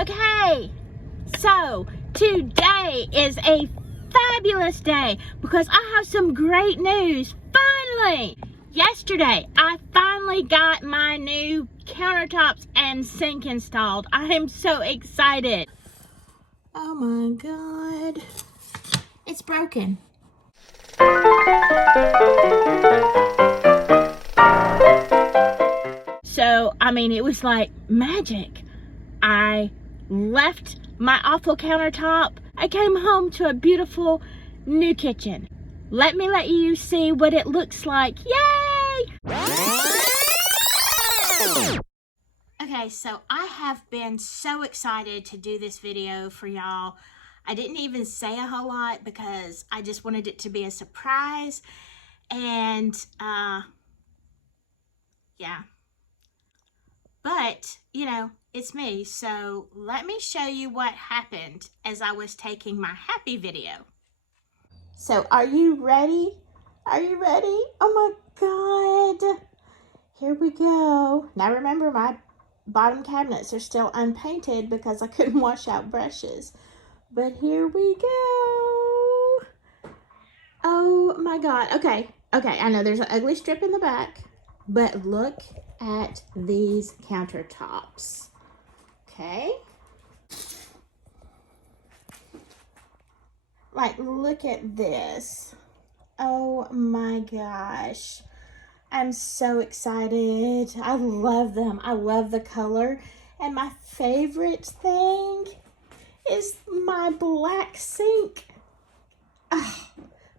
Okay, so today is a fabulous day because I have some great news. Finally, yesterday I finally got my new countertops and sink installed. I am so excited. Oh my God, it's broken. So, I mean, it was like magic. I left my awful countertop. I came home to a beautiful new kitchen. Let me let you see what it looks like. Yay! Okay, so I have been so excited to do this video for y'all. I didn't even say a whole lot because I just wanted it to be a surprise. And, yeah. But, you know, it's me, so let me show you what happened as I was taking my happy video. So, are you ready? Are you ready? Oh my God. Here we go. Now remember, my bottom cabinets are still unpainted because I couldn't wash out brushes. But here we go. Oh my God. Okay, I know there's an ugly strip in the back, but look at these countertops. Okay. Like, look at this. Oh my gosh. I'm so excited. I love them. I love the color. And my favorite thing is my black sink. Oh,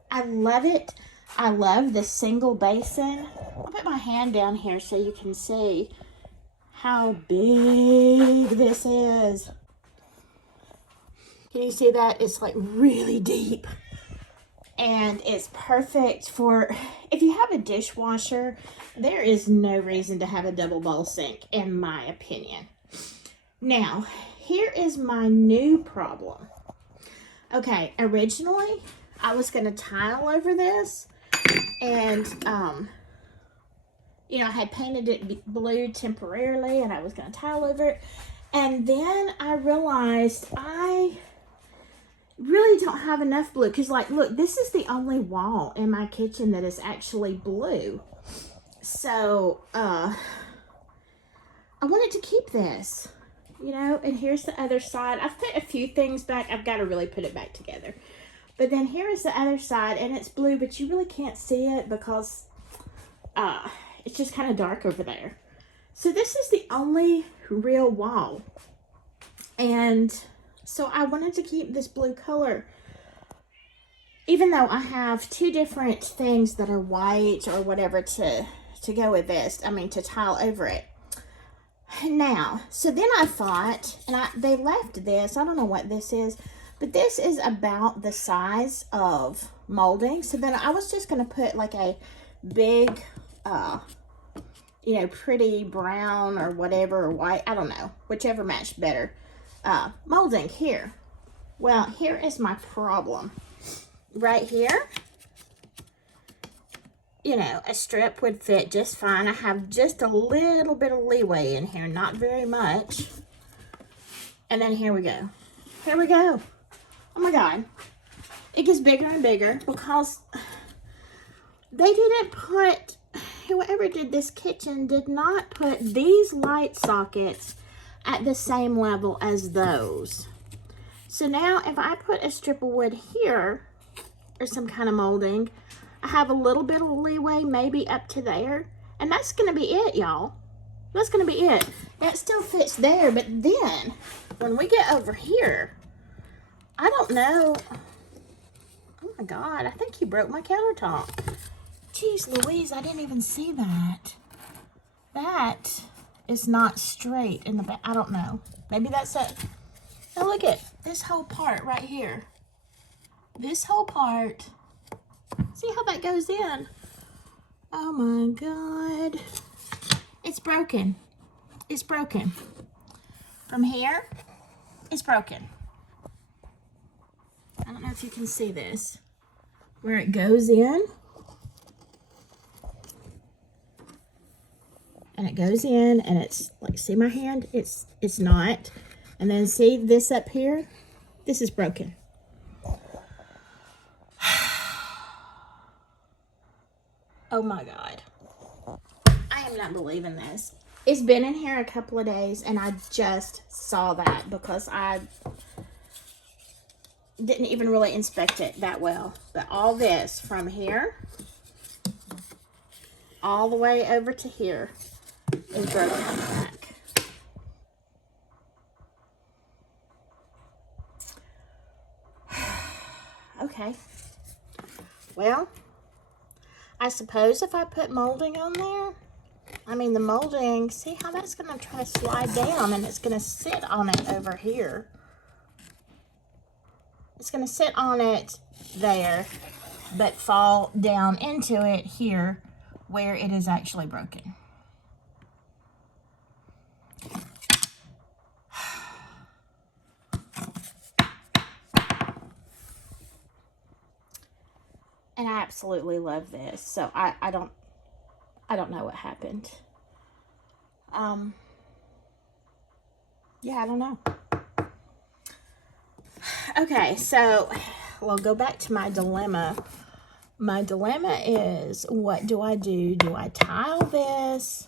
I love it. I love the single basin. I'll put my hand down here so you can see how big this is. Can you see that? It's like really deep. And it's perfect for, if you have a dishwasher, there is no reason to have a double bowl sink, in my opinion. Now, here is my new problem. Okay, originally, I was going to tile over this. And, you know, I had painted it blue temporarily, and I was going to tile over it. And then I realized I really don't have enough blue. Because, like, look, this is the only wall in my kitchen that is actually blue. So, I wanted to keep this, you know. And here's the other side. I've put a few things back. I've got to really put it back together. But then here is the other side, and it's blue, but you really can't see it because it's just kind of dark over there. So this is the only real wall. And so I wanted to keep this blue color, even though I have two different things that are white or whatever to go with this. I mean, to tile over it. Now, so then I thought, and they left this, I don't know what this is, but this is about the size of molding. So then I was just going to put like a big, you know, pretty brown or whatever, or white, I don't know, whichever matched better, molding here. Well, here is my problem. Right here, you know, a strip would fit just fine. I have just a little bit of leeway in here, not very much. And then here we go. Here we go. Oh my God. It gets bigger and bigger because they didn't put, whoever did this kitchen did not put these light sockets at the same level as those. So now if I put a strip of wood here or some kind of molding, I have a little bit of leeway, maybe up to there. And that's going to be it, y'all. That's going to be it. It still fits there, but then when we get over here, I don't know. Oh my God, I think you broke my countertop. Jeez Louise, I didn't even see that. That is not straight in the back. I don't know. Maybe that's it. Now look at this whole part right here. This whole part. See how that goes in? Oh my God. It's broken. It's broken. From here, it's broken. I don't know if you can see this. Where it goes in. And it goes in and it's like, see my hand? It's not. And then see this up here? This is broken. Oh my God. I am not believing this. It's been in here a couple of days and I just saw that because I didn't even really inspect it that well. But all this from here all the way over to here is broken on the back. Okay. Well, I suppose if I put molding on there, I mean the molding, see how that's going to try to slide down and it's going to sit on it over here. It's going to sit on it there, but fall down into it here where it is actually broken. And I absolutely love this. So I don't know what happened. Yeah, I don't know. Okay, so we'll go back to my dilemma. My dilemma is, what do I do? Do I tile this?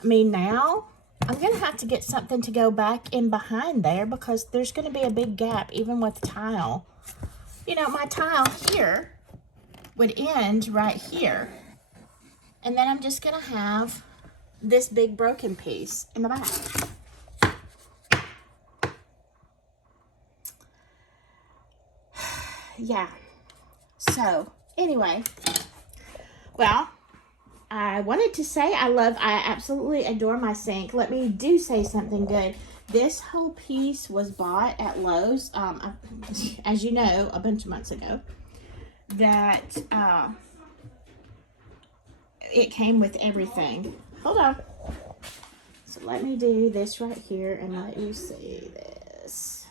I mean, now I'm going to have to get something to go back in behind there because there's going to be a big gap even with tile. You know, my tile here would end right here. And then I'm just going to have this big broken piece in the back. Yeah. So, anyway. Well, I wanted to say I absolutely adore my sink. Let me do say something good. This whole piece was bought at Lowe's, as you know, a bunch of months ago. That it came with everything. Hold on. So let me do this right here and let you see this.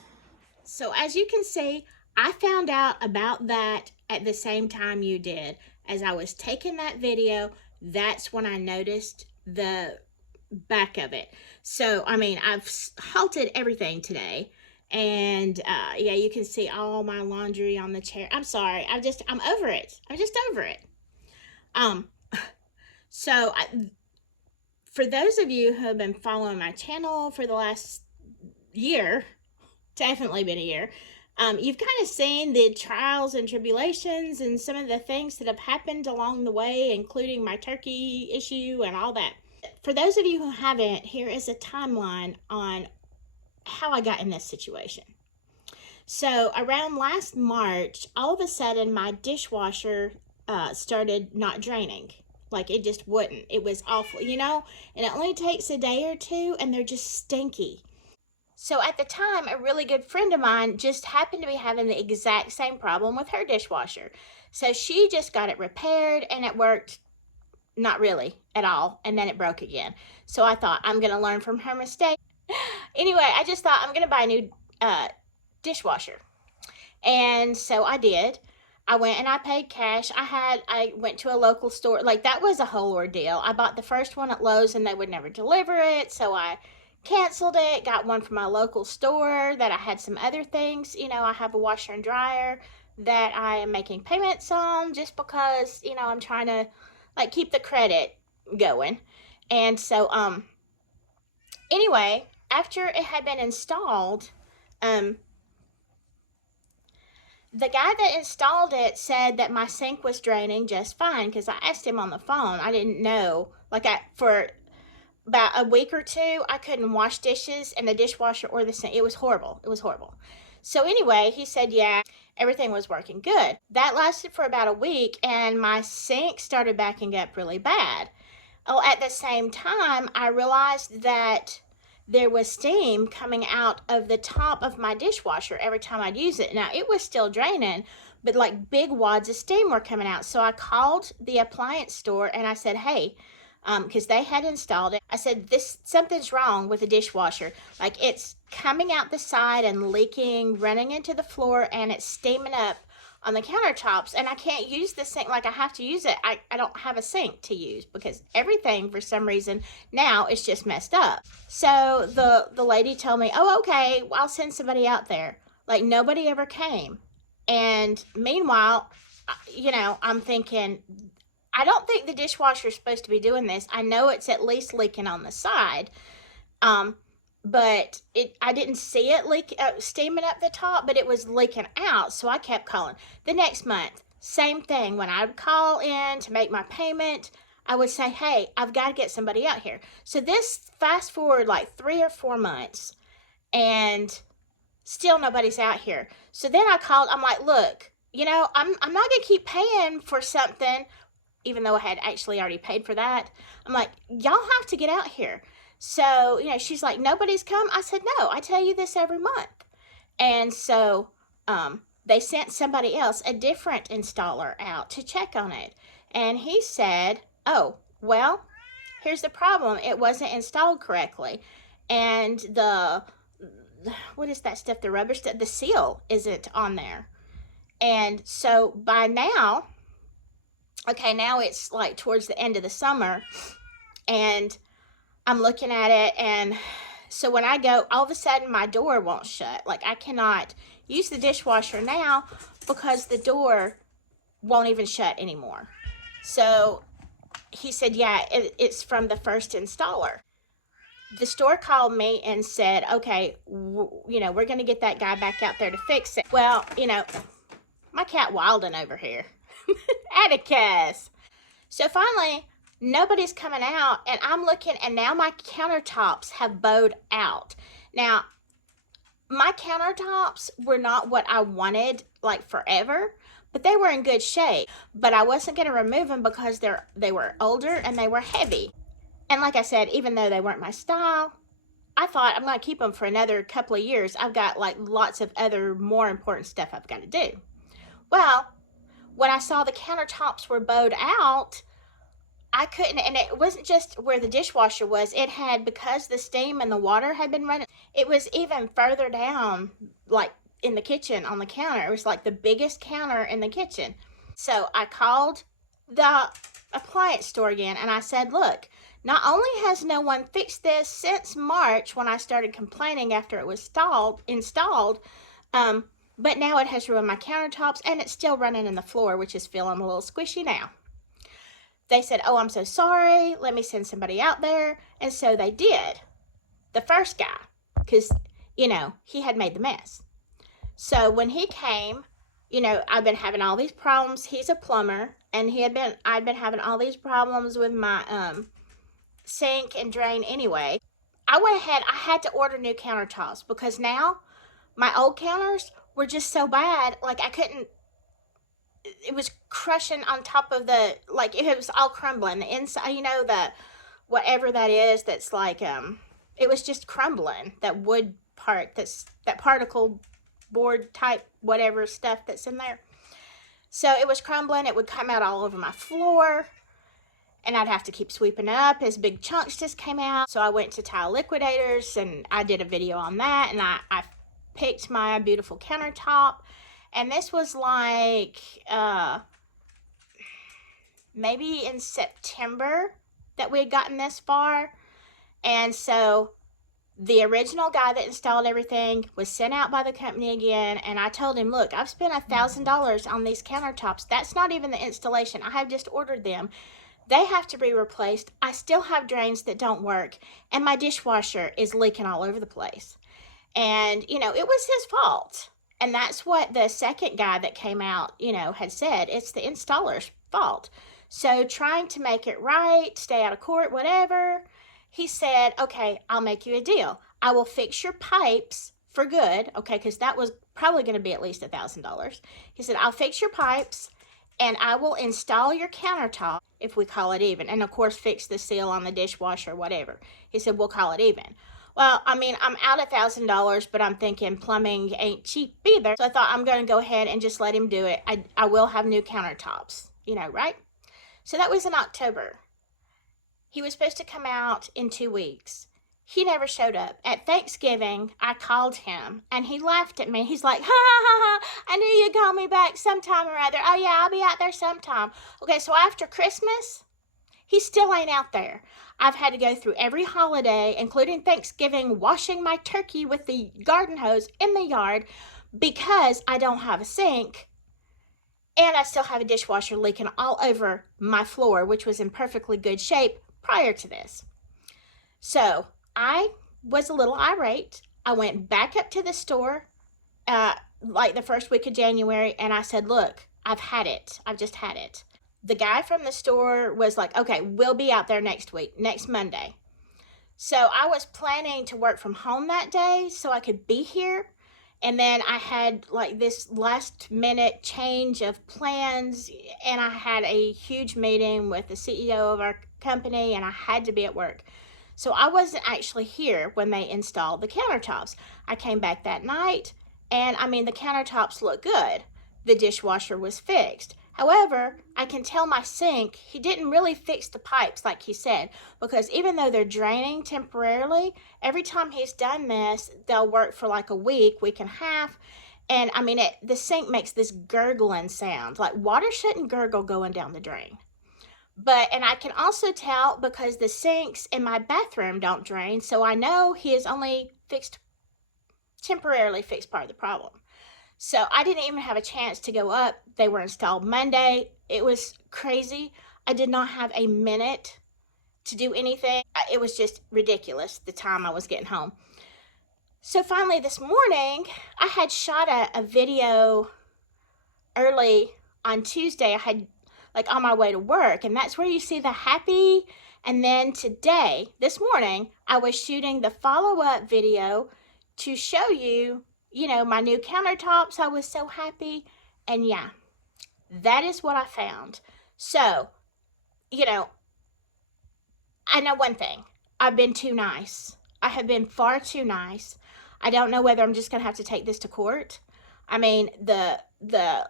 So as you can see, I found out about that at the same time you did. As I was taking that video, that's when I noticed the back of it. So, I mean, I've halted everything today. And, yeah, you can see all my laundry on the chair. I'm sorry. I'm over it. I'm just over it. So, for those of you who have been following my channel for the last year, definitely been a year, you've kind of seen the trials and tribulations and some of the things that have happened along the way, including my turkey issue and all that. For those of you who haven't, here is a timeline on how I got in this situation. So around last March, all of a sudden my dishwasher started not draining. Like it just wouldn't. It was awful, you know, and it only takes a day or two and they're just stinky. So at the time, a really good friend of mine just happened to be having the exact same problem with her dishwasher. So she just got it repaired and it worked not really at all. And then it broke again. So I thought, I'm going to learn from her mistake. Anyway, I just thought I'm going to buy a new dishwasher. And so I did. I went and I paid cash. I went to a local store. Like that was a whole ordeal. I bought the first one at Lowe's and they would never deliver it. So I canceled it, got one from my local store that I had some other things. You know, I have a washer and dryer that I am making payments on just because, you know, I'm trying to like keep the credit going. And so, anyway, after it had been installed, the guy that installed it said that my sink was draining just fine because I asked him on the phone. I didn't know. For about a week or two, I couldn't wash dishes in the dishwasher or the sink. It was horrible. It was horrible. So anyway, he said, yeah, everything was working good. That lasted for about a week and my sink started backing up really bad. Oh, at the same time, I realized that there was steam coming out of the top of my dishwasher every time I'd use it. Now, it was still draining, but like big wads of steam were coming out. So I called the appliance store and I said, hey, because they had installed it. I said, something's wrong with the dishwasher. Like it's coming out the side and leaking, running into the floor, and it's steaming up on the countertops, and I can't use the sink. Like, I have to use it. I don't have a sink to use because everything for some reason now is just messed up. So the lady told me, oh, okay, well, I'll send somebody out there. Like, nobody ever came. And meanwhile, you know, I'm thinking, I don't think the dishwasher is supposed to be doing this. I know it's at least leaking on the side. But I didn't see it steaming up the top, but it was leaking out. So I kept calling. The next month, same thing. When I would call in to make my payment, I would say, hey, I've got to get somebody out here. So this fast forward like 3 or 4 months, and still nobody's out here. So then I called. I'm like, look, you know, I'm not going to keep paying for something, even though I had actually already paid for that. I'm like, y'all have to get out here. So, you know, she's like, nobody's come. I said, no, I tell you this every month. And so they sent somebody else, a different installer, out to check on it. And he said, oh, well, here's the problem. It wasn't installed correctly. And what is that stuff, the rubber stuff? The seal isn't on there. And so by now, okay, now it's like towards the end of the summer, and I'm looking at it, and so when I go, all of a sudden my door won't shut. Like, I cannot use the dishwasher now because the door won't even shut anymore. So he said, yeah, it's from the first installer. The store called me and said, okay, you know, we're going to get that guy back out there to fix it. Well, you know, my cat wilding over here. Atticus. So finally, nobody's coming out, and I'm looking, and now my countertops have bowed out. Now, my countertops were not what I wanted, like, forever, but they were in good shape. But I wasn't going to remove them because they were older and they were heavy. And like I said, even though they weren't my style, I thought I'm going to keep them for another couple of years. I've got, like, lots of other more important stuff I've got to do. Well, when I saw the countertops were bowed out, I couldn't, and it wasn't just where the dishwasher was. It had, because the steam and the water had been running, it was even further down, like in the kitchen on the counter. It was like the biggest counter in the kitchen. So I called the appliance store again, and I said, look, not only has no one fixed this since March when I started complaining after it was installed, but now it has ruined my countertops, and it's still running in the floor, which is feeling a little squishy now. They said, oh, I'm so sorry. Let me send somebody out there. And so they did. The first guy, because, you know, he had made the mess. So when he came, you know, I've been having all these problems. He's a plumber, and I'd been having all these problems with my sink and drain anyway. I went ahead, I had to order new countertops because now my old counters were just so bad. Like, I couldn't, it was crushing on top of like, it was all crumbling. The inside, you know, whatever that is, that's like, it was just crumbling. That wood part, that particle board type, whatever stuff that's in there. So it was crumbling. It would come out all over my floor, and I'd have to keep sweeping up as big chunks just came out. So I went to Tile Liquidators, and I did a video on that, and I picked my beautiful countertop. And this was like, maybe in September that we had gotten this far. And so the original guy that installed everything was sent out by the company again. And I told him, look, I've spent $1,000 on these countertops. That's not even the installation. I have just ordered them. They have to be replaced. I still have drains that don't work. And my dishwasher is leaking all over the place. And, you know, it was his fault. And that's what the second guy that came out, you know, had said. It's the installer's fault. So trying to make it right, stay out of court, whatever, he said, okay, I'll make you a deal. I will fix your pipes for good, okay, because that was probably going to be at least $1,000. He said, I'll fix your pipes, and I will install your countertop, if we call it even. And, of course, fix the seal on the dishwasher, whatever. He said, we'll call it even. Well, I mean, I'm out $1,000, but I'm thinking plumbing ain't cheap either. So I thought I'm going to go ahead and just let him do it. I will have new countertops, you know, right? So that was in October. He was supposed to come out in 2 weeks. He never showed up. At Thanksgiving, I called him and he laughed at me. He's like, ha ha ha ha, I knew you'd call me back sometime or other. Oh yeah, I'll be out there sometime. Okay, so after Christmas, he still ain't out there. I've had to go through every holiday, including Thanksgiving, washing my turkey with the garden hose in the yard because I don't have a sink. And I still have a dishwasher leaking all over my floor, which was in perfectly good shape prior to this. So I was a little irate. I went back up to the store like the first week of January, and I said, look, I've had it. I've just had it. The guy from the store was like, okay, we'll be out there next week, next Monday. So I was planning to work from home that day so I could be here. And then I had like this last minute change of plans, and I had a huge meeting with the CEO of our company, and I had to be at work. So I wasn't actually here when they installed the countertops. I came back that night, and I mean, the countertops look good. The dishwasher was fixed. However, I can tell my sink, he didn't really fix the pipes like he said, because even though they're draining temporarily, every time he's done this, they'll work for like a week, week and a half. And I mean, the sink makes this gurgling sound, like water shouldn't gurgle going down the drain. And I can also tell because the sinks in my bathroom don't drain, so I know he has only temporarily fixed part of the problem. So I didn't even have a chance to go up. They were installed Monday. It was crazy. I did not have a minute to do anything. It was just ridiculous the time I was getting home. So finally this morning, I had shot a video early on Tuesday. I had like on my way to work, and that's where you see the happy. And then today, this morning, I was shooting the follow-up video to show you, my new countertops. I was so happy. And yeah, that is what I found. So, I know one thing. I've been too nice. I have been far too nice. I don't know whether I'm just going to have to take this to court. I mean, the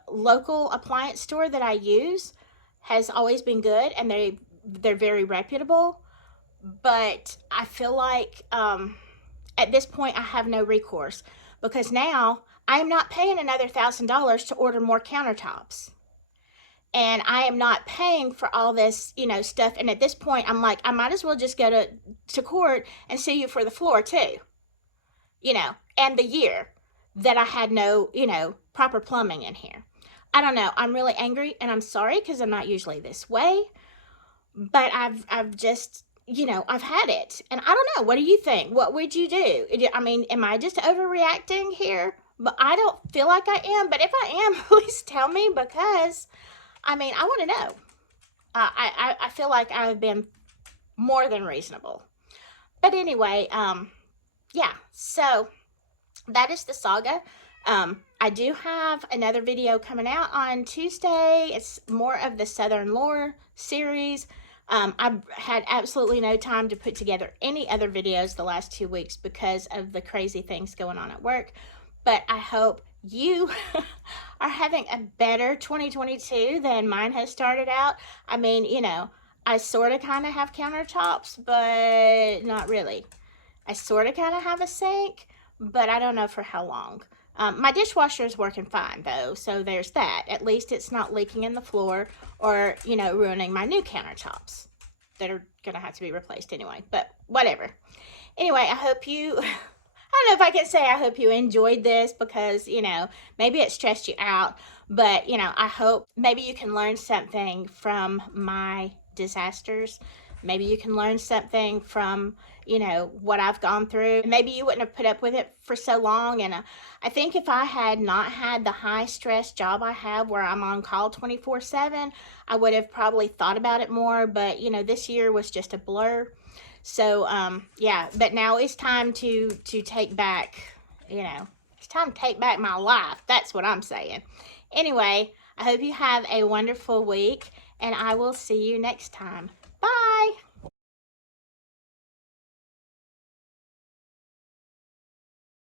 local appliance store that I use has always been good, and they're very reputable. But I feel like at this point I have no recourse, because now I am not paying another $1,000 to order more countertops. And I am not paying for all this, stuff. And at this point, I'm like, I might as well just go to court and sue you for the floor too, and the year that I had no, proper plumbing in here. I don't know. I'm really angry, and I'm sorry because I'm not usually this way. But I've just, I've had it. And I don't know. What do you think? What would you do? I mean, am I just overreacting here? But I don't feel like I am. But if I am, please tell me, because, I mean, I want to know. I feel like I've been more than reasonable. But anyway, yeah. So that is the saga. I do have another video coming out on Tuesday. It's more of the Southern Lore series. I've had absolutely no time to put together any other videos the last 2 weeks because of the crazy things going on at work. But I hope you are having a better 2022 than mine has started out. I mean, I sort of kind of have countertops, but not really. I sort of kind of have a sink, but I don't know for how long. My dishwasher is working fine, though, so there's that. At least it's not leaking in the floor or, ruining my new countertops that are going to have to be replaced anyway, but whatever. Anyway, I hope you, I don't know if I can say I hope you enjoyed this, because, maybe it stressed you out, but, I hope maybe you can learn something from my disasters. Maybe you can learn something from, what I've gone through. Maybe you wouldn't have put up with it for so long. And I think if I had not had the high stress job I have where I'm on call 24/7, I would have probably thought about it more. But, this year was just a blur. So, yeah, but now it's time to take back, it's time to take back my life. That's what I'm saying. Anyway, I hope you have a wonderful week, and I will see you next time.